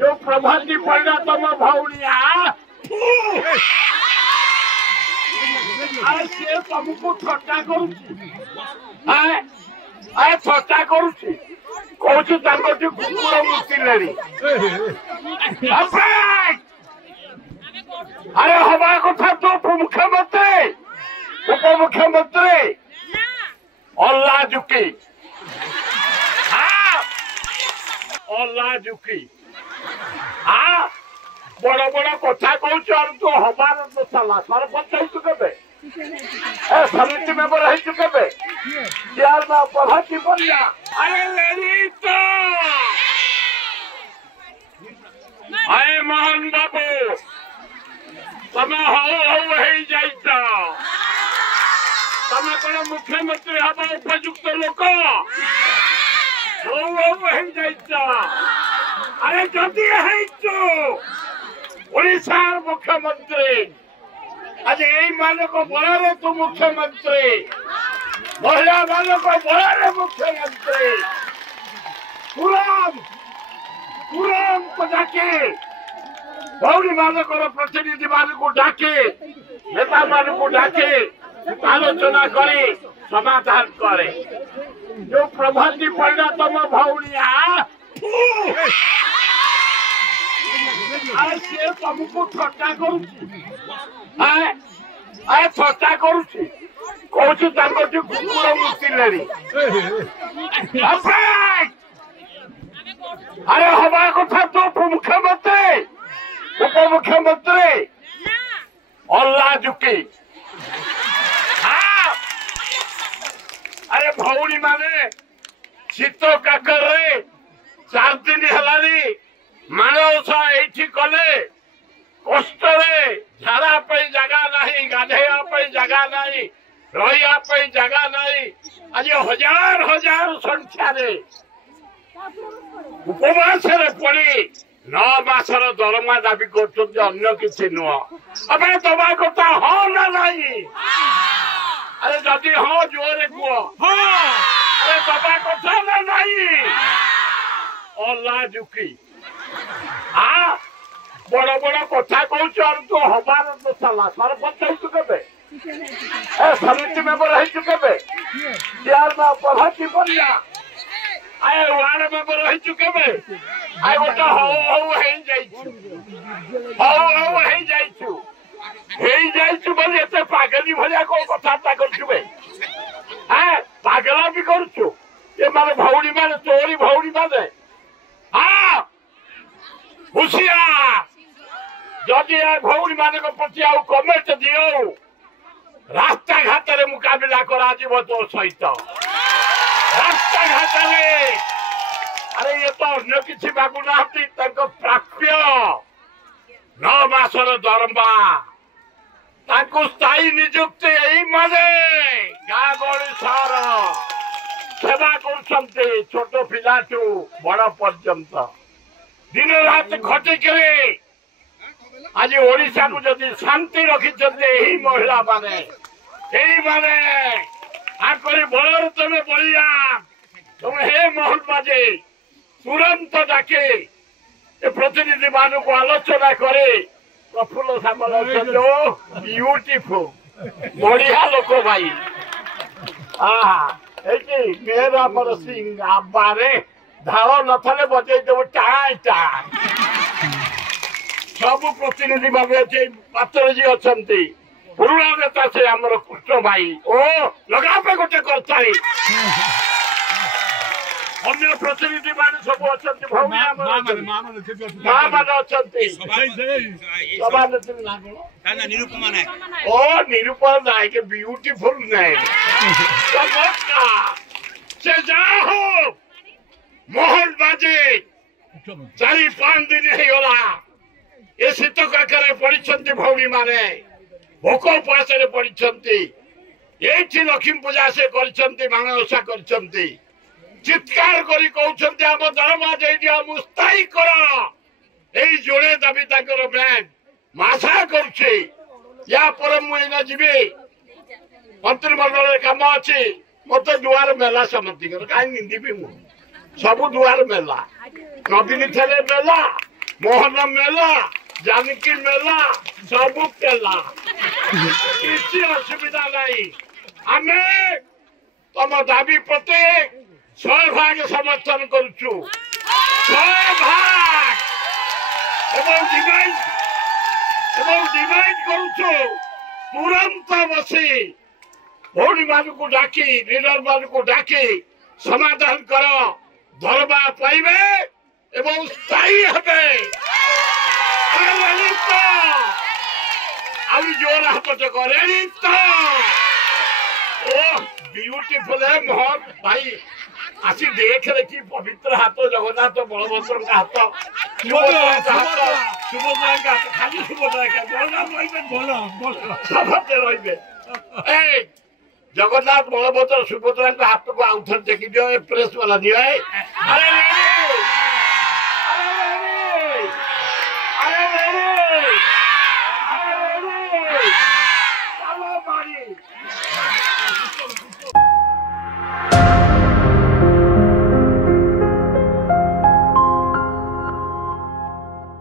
जो प्रभाती पड़ा तुम भौनिया से तुमको थट्टा थट्टा करुच्ची कौन कुकुर मुतिले अरे हवा कथा तो उपमुख्यमंत्री अल्लाह झुकी बड़ बड़ कथा कौच तू हबार साला सरपंच के समिति मेंबर है चेयरमैन प्रभाती पड़िया अरे अरे मोहन बाबू तमे हऊ जाइता तमे कौन मुख्यमंत्री हवा उपयुक्त लोक जाइता अरे जदि ओडिशार मुख्यमंत्री आज यही मानक बल तू मुख्यमंत्री महिला मानक बल मुख्यमंत्री तुरंत को डाके भौरी मानक प्रतिनिधि मानक डाके नेता मानक डाके आलोचना करे समाधान करे जो प्रभाती पड़ा तुम भौरिया से तुमको थट्टा थट्टा करुच्ची कौन कुकुर मुतिले अरे हवा कथा तो उपमुख्यमंत्री अल्लाह झुकी अरे भौणी माने शीत काकर 4 दिन है मानवसा ये कले कष्ट झाड़ा जगह नहीं गाधेवा जगह नहीं रही जगह नहीं आज हजार हजार संख्या उपवास पड़ी 9 मासर दरमा दाबी कर किसी नुह अबे दबा कथा हाँ ना नहीं अरे जदि हाँ जोरे कह अरे दबा कथा ना नहीं अल्लाह झुकी बड़ बड़ कथा कौच तू हबार साला सरपंच के समिति मेंबर है चेयरमैन प्रभाती पड़िया आए वार्ड मेंबर है आए गोटे हऊ बोली पागली भाया कौन कथा कर पागला भी करुचु माने भौणी माने तोरी भौणी माने हुशियार जदि भौणी मान प्रति आउ कमेंट दियो रास्ता घाट मुकाबला करा तो सहित रास्ता घाट अरे ये तो अन्य किसी मागुना प्राप्य 9 मासर दरमा स्थायी निजुक्ति यही माने गाँ गहली सहर सेवा कर छोट पिलाठू बड़ पर्यंत दिन रात खटिक आज ओडिशा को जदि शांति रखी महिला माने आकर बल तुम बलिया तुम हे मोहन बाजे तुरंत डाके प्रतिनिधि मान को आलोचना करे प्रफुल्ल सामल ब्यूटीफुल बढ़िया लोक भाई मेहर आमर सिंह आबारे धाड़ नथले बजे देव टाण टाण सब प्रतिनिधि भाव पात्र जी अच्छा पुरुणा नेता से आमर कृष्ण भाई ओ लगा पे गोटे करताई अन्य प्रतिनिधि मान सब अच्छा निरूपमा नायक ब्यूटीफुल नायक से जाओ मोहन बाजे 4-5 दिन होगा ये शीत काकर पड़ी भौणी माने भोक उपास पड़ी ये लक्ष्मी पूजा से माणवसा कर चित्कार करी कहते आम दरमा दे मुस्ताई कर जोड़े दाबी ब्रांड आशा करुचे या मुझे जीवी मंत्रिमंडल कम अच्छी मत दुआर मेला समझ कहीं निंदी भी सब दुआर मेला नवीन थे मेला मोहन मेला जानकी मेला सब पेला किसी असुविधा नहीं आमे तुम दाबी प्रति 100 भाग समर्थन करुचु 100 भाग डिमांड करुचु तुरंत बसी भौणी मान को डाकी लीडर मान को डाकी समाधान कर धर्मा पाइबे एवं स्थायी हे जोर हाथ करे ब्यूटीफुल है मोहन भाई आसी देख रहे कि पवित्र हाथ जगन्नाथ बलभद्र का हाथ सुभद्रा का हाथ खाली सुभद्रा का रही जगन्नाथ बलभद्र सुभद्रा हाथ को आउ थे देखी दियो प्रेस वाला दियो अरे